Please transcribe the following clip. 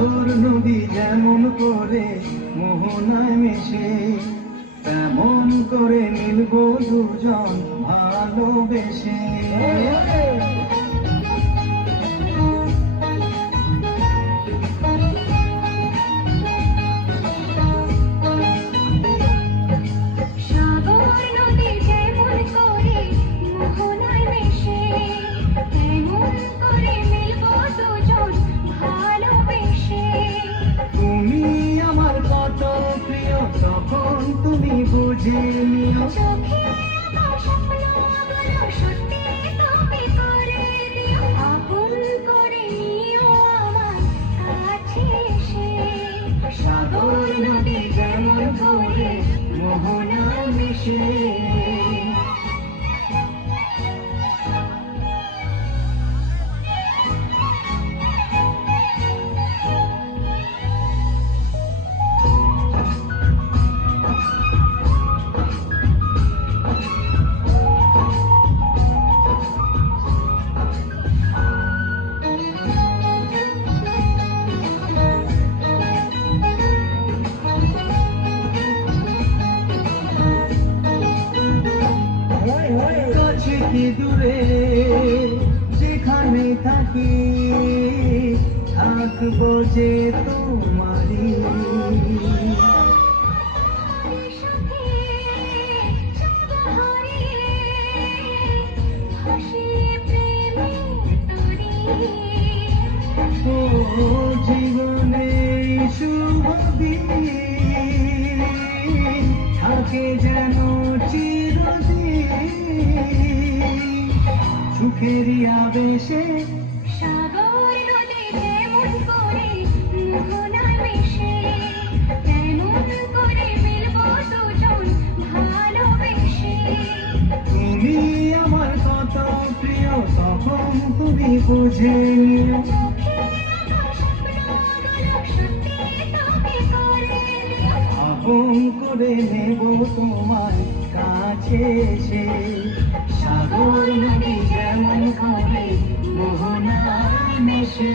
সাগর নদী যেমন করে মোহনায় মেশে, তেমন করে মিলবো দুজন ভালোবেসে। তুমি আমার কত প্রিয় তখন তুমি বুঝে নিও। সাগর নদী যেমন করে মোহনায় মিশে। কাছে কি দূরে যেখানে থাকি, থাকবো যে তোমারি। ও জীবনে শুভ দিন থাকে যেন চিরদিন, সুখেরই আবেশে। সাগর নদী যেমন করে মোহনায় মিশে, তেমন করে মিলবো দুজন ভালোবেসে। তুমি আমার কত প্রিয় তখন তুমি বুঝে নিও। আপন করে নেব তোমার কাছে এসে। সাগর নদী যেমন করে মোহনায় মিশে।